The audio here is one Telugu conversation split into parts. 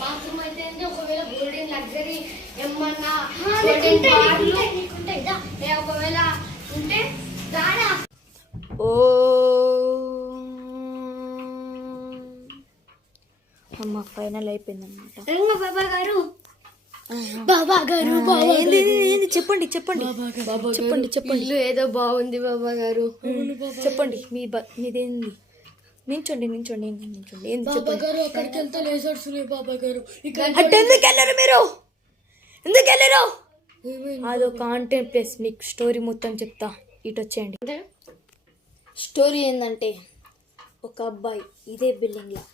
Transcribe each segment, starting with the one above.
బాత్రూమ్ అయితే ఒకవేళ గోల్డెన్ లగ్జరీ ఏమన్నా ఒకవేళ ఉంటే దాడా. ఓ అమ్మ ఫైనల్ అయిపోయిందన్నమాట. బాబా గారు చెప్పండి చెప్పండి చెప్పండి చెప్పండి. ఇల్లు ఏదో బాగుంది బాబా గారు, చెప్పండి మీదేంది. నించోండి నించోండి నించోండి. ఏంది చెప్పండి. అక్కడికి వెళ్తే లేజర్స్ బాబా గారు. అంటే ఎందుకు వెళ్ళరు మీరు? ఎందుకు వెళ్ళరు? అదో కాంటెంట్ ప్లేస్. మీకు స్టోరీ మొత్తం చెప్తా, ఇటు వచ్చేయండి. స్టోరీ ఏంటంటే, ఒక అబ్బాయి ఇదే బిల్డింగ్లో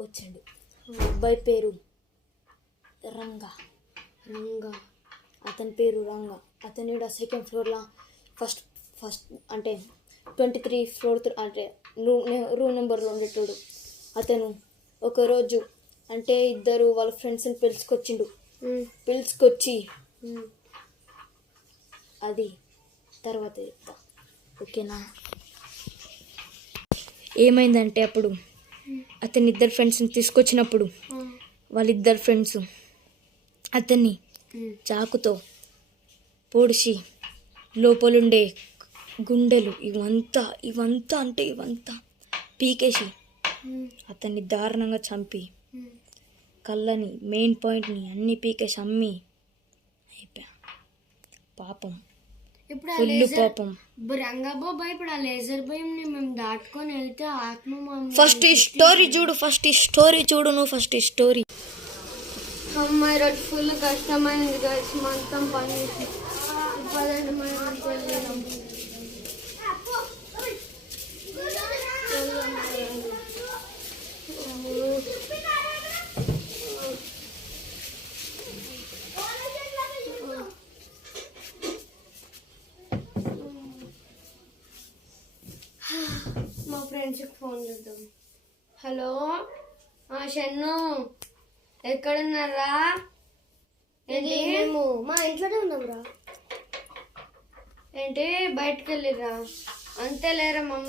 వచ్చాడు. అబ్బాయి పేరు రంగా. అతని పేరు రంగా. అతని సెకండ్ ఫ్లోర్లో ఫస్ట్ అంటే 23 ఫ్లోర్ అంటే రూమ్ నెంబర్లో ఉండేటోడు. అతను ఒకరోజు అంటే ఇద్దరు వాళ్ళ ఫ్రెండ్స్ని పిలుచుకొచ్చి అది తర్వాత చెప్తా, ఓకేనా? ఏమైందంటే అప్పుడు అతని ఇద్దరు ఫ్రెండ్స్ని తీసుకొచ్చినప్పుడు వాళ్ళిద్దరు ఫ్రెండ్స్ అతన్ని చాకుతో పొడిచి లోపలుండే గుండెలు ఇవంతా పీకేసి అతన్ని దారుణంగా చంపి కళ్ళని మెయిన్ పాయింట్ని అన్ని పీకేసి అమ్మి అయిపోయా. పాపం, ఫుల్ పాపం. రంగాబాబా ఇప్పుడు ఆ లేజర్ భయం మేము దాటుకొని వెళ్తే ఆత్మ. ఫస్ట్ ఈ స్టోరీ చూడు నువ్వు ఫస్ట్ ఈ స్టోరీ. అమ్మాయి రోజు ఫుల్ కష్టమైంది గైస్, మొత్తం పని పదండి మా ఫ్రెండ్స్కి ఫోన్ చేద్దాం. హలో షన్ను, ఎక్కడున్నారా? మేము మా ఇంట్లోనే ఉన్నాం రా. ఏంటి బయటకు వెళ్ళిరా? అంతే లేరా మమ్మల్ని